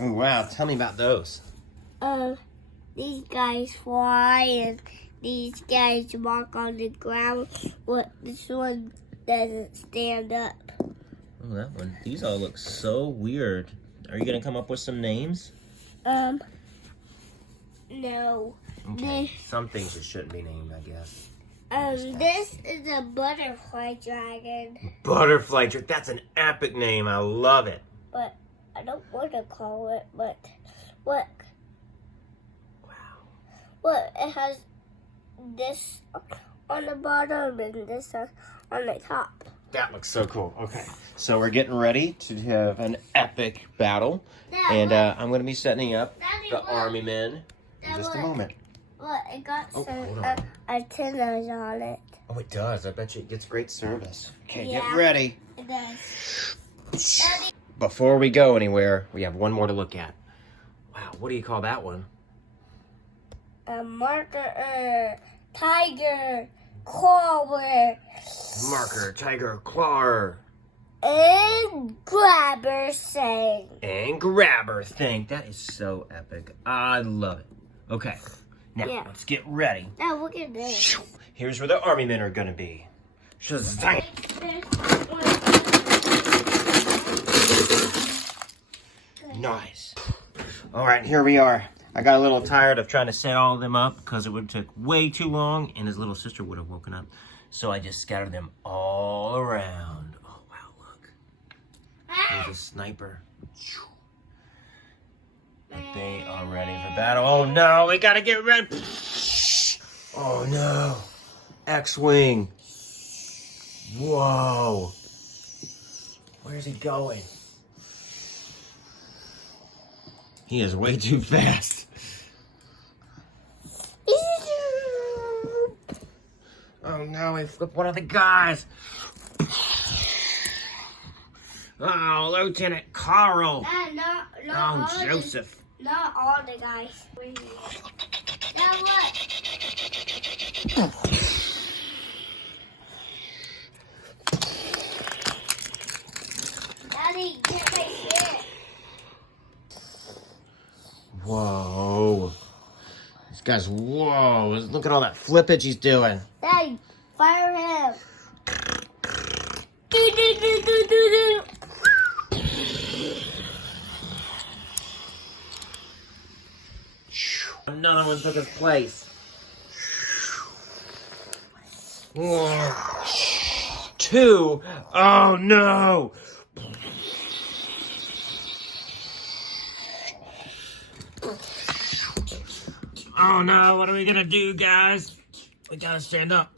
Oh, wow. Tell me about those. These guys fly and these guys walk on the ground. This one doesn't stand up. Oh, that one. These all look so weird. Are you gonna come up with some names? No. Okay. Some things just shouldn't be named, I guess. This is a butterfly dragon. Butterfly dragon. That's an epic name. I love it. But I don't want to call it. But look. Wow. Well, it has this on the bottom and this on the top. That looks so cool. Okay. So we're getting ready to have an epic battle. Dad, And look. I'm going to be setting up Daddy, the look. army men in Dad, just a look. moment. Look, it got Oh, some hold on. antennas on it. Oh, it does. I bet you it gets great service. Okay, Yeah. get ready. It does. Daddy. Before we go anywhere, we have one more to look at. Wow, what do you call that one? A marker, tiger, crawler, Marker, tiger, claw, and grabber thing. and grabber thing. That is so epic. I love it. Okay, now Yeah. let's get ready. Now look at this. Here's where the army men are gonna be. Shazam! Nice. All right, here we are. I got a little tired of trying to set all of them up because it would take way too long and his little sister would have woken up. So I just scattered them all around. Oh, wow, look. There's a sniper. But they are ready for battle. Oh, no, we got to get ready. Oh, no. X-Wing. Whoa. Where's he going? He is way too fast. Oh no, he flipped one of the guys. Oh, Lieutenant Carl. Not Oh, all Joseph. Not all the guys. Now look. Daddy, get right here. Whoa. This guy's, whoa. Look at all that flippage he's doing. Daddy, fire him. Do, do, do, do, do, do. Another one took his place. Whoa. Two. Oh no. Oh no, what are we gonna do, guys? We gotta stand up.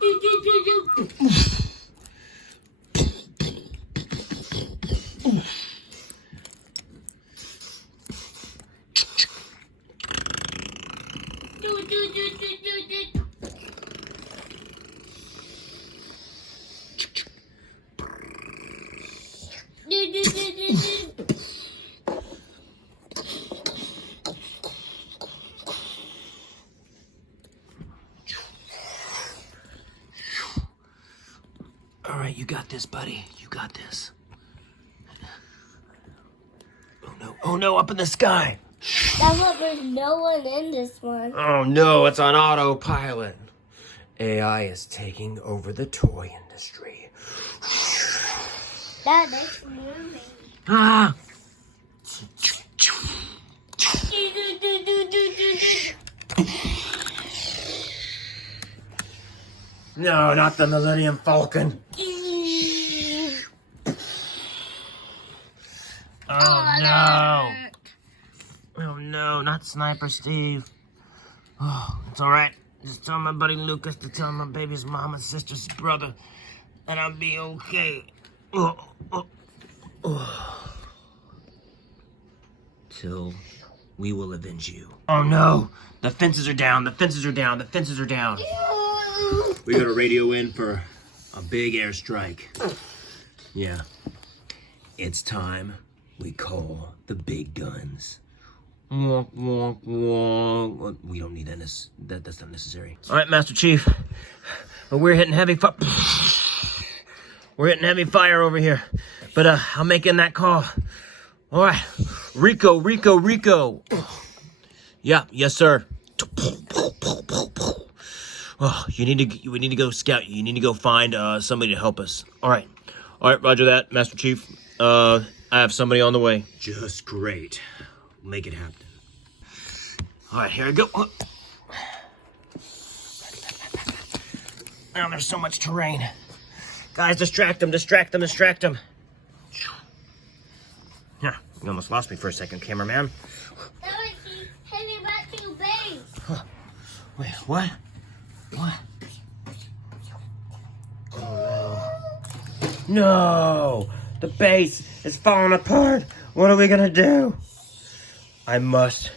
Do, do, do, do. Do, do, do, do, do, do. Do, do, do, do, do. All right, you got this, buddy. You got this. Oh no, oh no, up in the sky. That's why there's no one in this one. Oh no, it's on autopilot. AI is taking over the toy industry. That makes moving. Ah! Do, do, do, do, do, do, do. No, not the Millennium Falcon. Oh no. Oh no, not Sniper Steve. Oh, it's alright. Just tell my buddy Lucas to tell my baby's mom and sister's brother and I'll be okay. Oh, oh, oh. Till we will avenge you. Oh no! The fences are down, the fences are down, the fences are down. We gotta radio in for a big airstrike. Yeah. It's time we call the big guns. Wonk, wonk, wonk. We don't need that. That's not necessary. All right, Master Chief. We're hitting heavy fire. We're getting heavy fire over here. But I'm making that call. All right. Rico. Yeah, yes, sir. Oh, we need to go scout. You need to go find somebody to help us. All right, roger that, Master Chief. I have somebody on the way. Just great. Make it happen. All right, here I go. Now there's so much terrain. Guys, distract them. Yeah, you almost lost me for a second, cameraman. Heading back to your base. Wait, what? What? Oh no. No! The base is falling apart! What are we gonna do? I must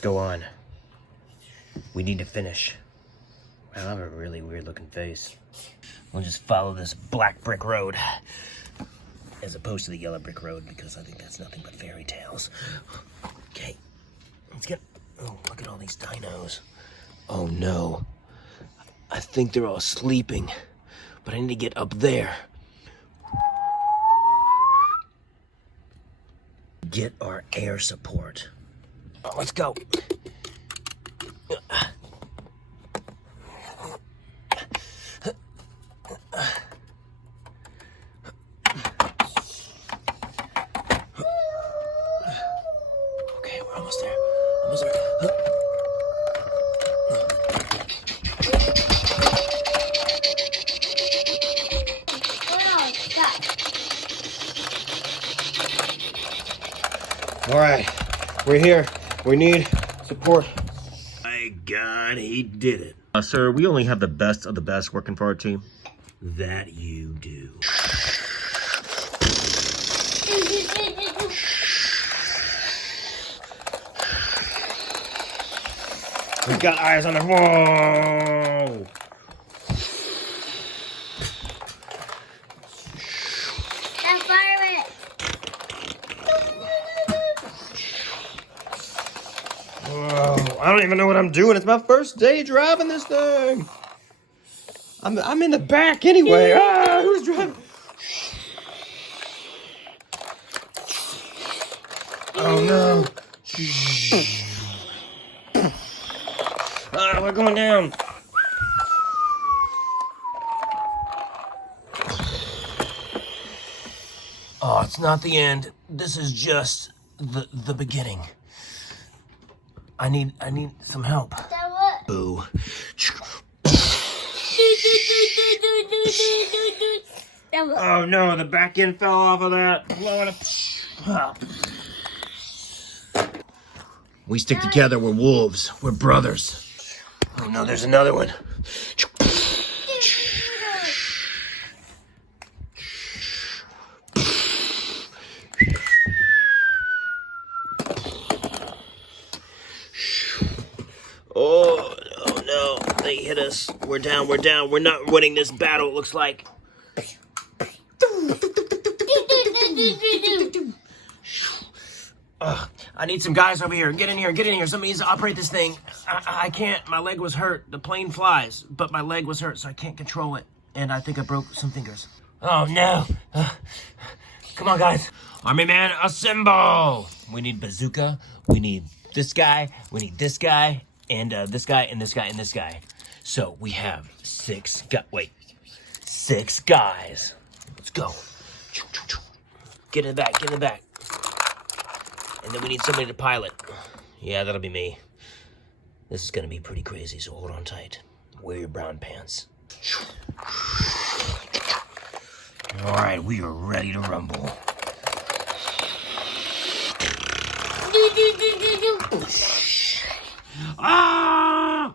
go on. We need to finish. I have a really weird looking face. We'll just follow this black brick road as opposed to the yellow brick road because I think that's nothing but fairy tales. Okay, let's get... Oh, look at all these dinos. Oh no. I think they're all sleeping, but I need to get up there. Get our air support. Oh, let's go. Okay, we're almost there. All right, we're here. We need support. My God, he did it. Sir, we only have the best of the best working for our team. That you do. We've got eyes on the wall. Now fire it. Oh, I don't even know what I'm doing. It's my first day driving this thing. I'm in the back anyway. Who's driving? Oh no. We're going down. Oh, it's not the end. This is just the beginning. I need some help. That what? Boo. That what? Oh no, the back end fell off of that. We stick together, we're wolves. We're brothers. Oh no, there's another one. Oh no, they hit us. We're down. We're not winning this battle, it looks like. I need some guys over here. Get in here. Somebody needs to operate this thing. I can't. My leg was hurt. The plane flies, but my leg was hurt, so I can't control it. And I think I broke some fingers. Oh, no. Come on, guys. Army man, assemble. We need bazooka. We need this guy. We need this guy. And this guy, and this guy, and this guy. So we have 6 guys. Let's go. Get in the back. And then we need somebody to pilot. Yeah, that'll be me. This is gonna be pretty crazy, so hold on tight. Wear your brown pants. All right, we are ready to rumble. Ah!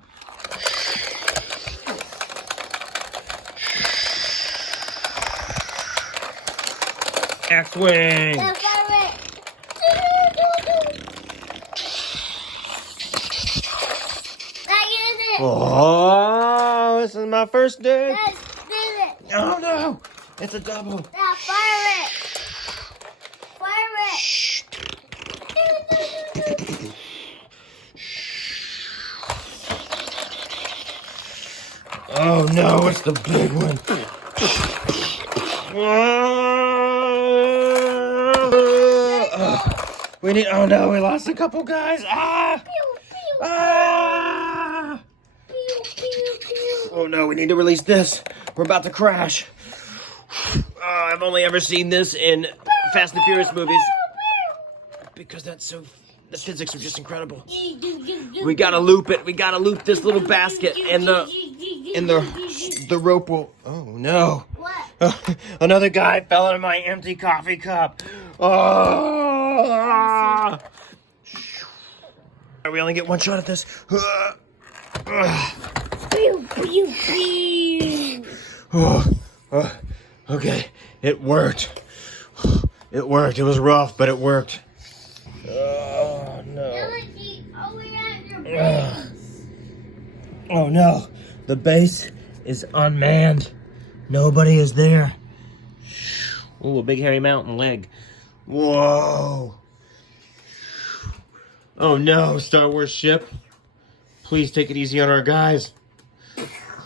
X-Wing! Oh, this is my first day. Let's do it. Oh no, it's a double. Now fire it. Oh no, it's the big one. We need. Oh no, we lost a couple guys. Ah! Ah! Oh no, we need to release this. We're about to crash. I've only ever seen this in Fast and Furious movies because the physics are just incredible. We gotta loop it. We gotta loop this little basket, and the rope will. Oh no! What? Another guy fell into my empty coffee cup. Oh! We only get one shot at this. Okay, it worked. It worked. It was rough, but it worked. Oh no. Oh no. The base is unmanned. Nobody is there. Ooh, a big hairy mountain leg. Whoa. Oh no, Star Wars ship. Please take it easy on our guys.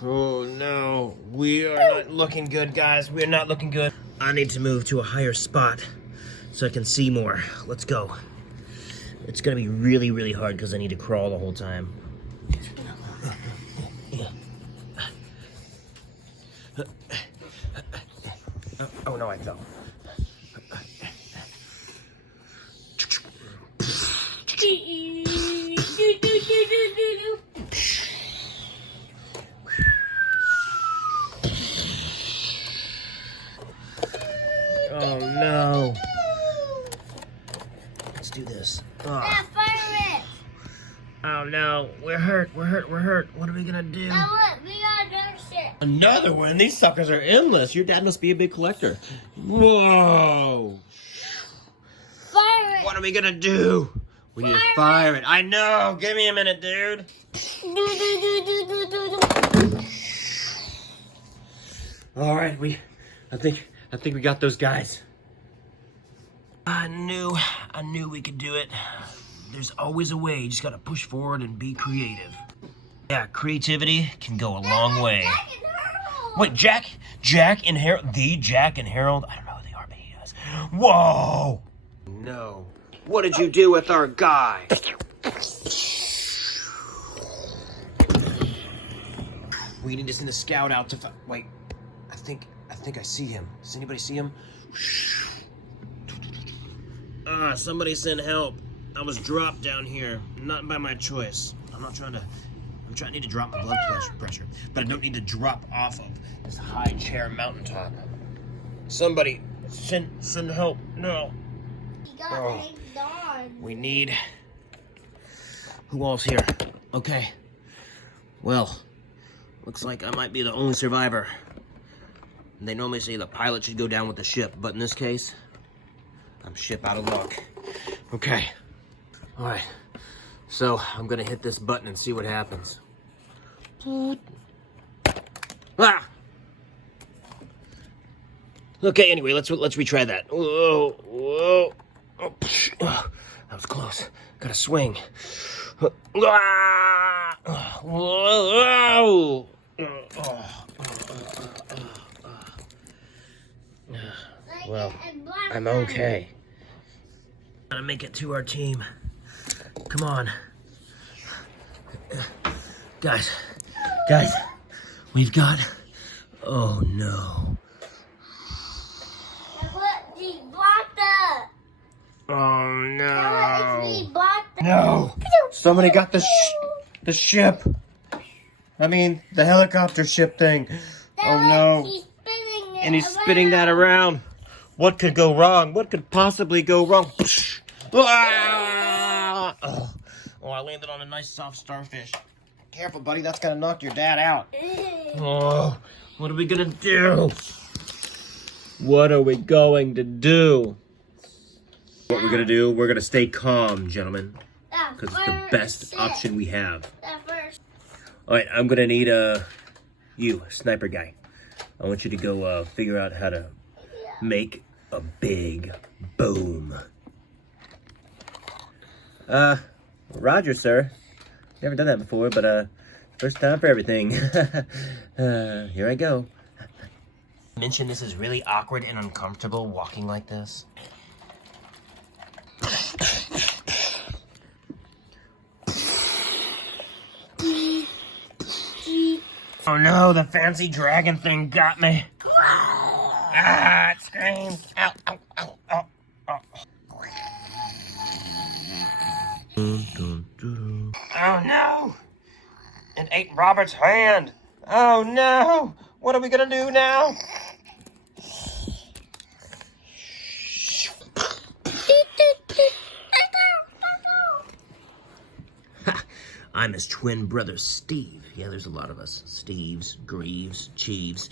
Oh no, we are not looking good, guys. We are not looking good. I need to move to a higher spot so I can see more. Let's go. It's gonna be really, really hard because I need to crawl the whole time. Oh no, I fell. Oh no. Let's do this. Oh. Oh no, we're hurt. What are we gonna do? Now look, we got another ship. Another one? These suckers are endless. Your dad must be a big collector. Whoa. Fire it. What are we gonna do? We need to fire it. I know. Give me a minute, dude. All right, I think we got those guys. I knew we could do it. There's always a way. You just gotta push forward and be creative. Yeah, creativity can go a long way. Wait, Jack and Harold, the Jack and Harold. I don't know who they are, but he is. Whoa! No. What did you do with our guy? We need to send a scout out to wait. I think I see him. Does anybody see him? Somebody send help. I was dropped down here, not by my choice. I need to drop my blood pressure, but I don't need to drop off of this high chair mountaintop. Somebody send help. No. Oh, we need. Who all's here? Okay. Well, looks like I might be the only survivor. They normally say the pilot should go down with the ship, but in this case, I'm ship out of luck. Okay. All right. So I'm gonna hit this button and see what happens. Ah! Okay. Anyway, let's retry that. Whoa! Whoa! Oh, that was close. Gotta swing. Ah! Whoa! Well, I'm okay. Gotta make it to our team. Come on. Guys, we've got... Oh no. Oh no. No. Somebody got the ship. I mean, the helicopter ship thing. Oh no. And he's spinning that around. What could go wrong? What could possibly go wrong? Ah! Oh, I landed on a nice soft starfish. Careful, buddy. That's gonna knock your dad out. Oh, what are we gonna do? What are we going to do? What we're gonna do? We're gonna stay calm, gentlemen, because it's the best option we have. All right, I'm gonna need you, sniper guy. I want you to go figure out how to make a big boom. Roger, sir. Never done that before, but first time for everything. Here I go. Mention this is really awkward and uncomfortable walking like this. Oh no, the fancy dragon thing got me. Ah, it screams. Ow, ow, ow, ow, ow. Oh no! It ate Robert's hand. Oh no! What are we gonna do now? I'm his twin brother, Steve. Yeah, there's a lot of us. Steves, Greaves, Cheeves.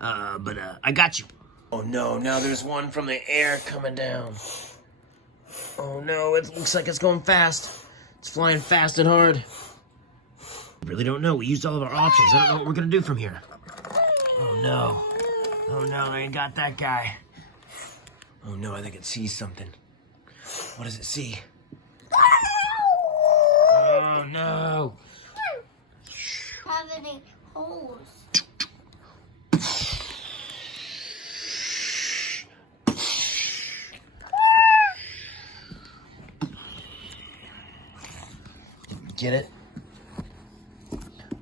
But I got you. Oh no, now there's one from the air coming down. Oh no, it looks like it's going fast. It's flying fast and hard. I really don't know. We used all of our options. I don't know what we're gonna do from here. Oh no. Oh no, I got that guy. Oh no, I think it sees something. What does it see? Oh no. Have any holes? Get it?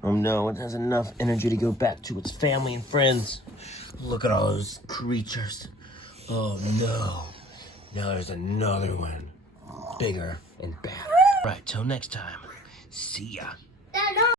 Oh no, it has enough energy to go back to its family and friends. Look at all those creatures. Oh no. Now there's another one. Bigger and badder. Right, till next time. See ya.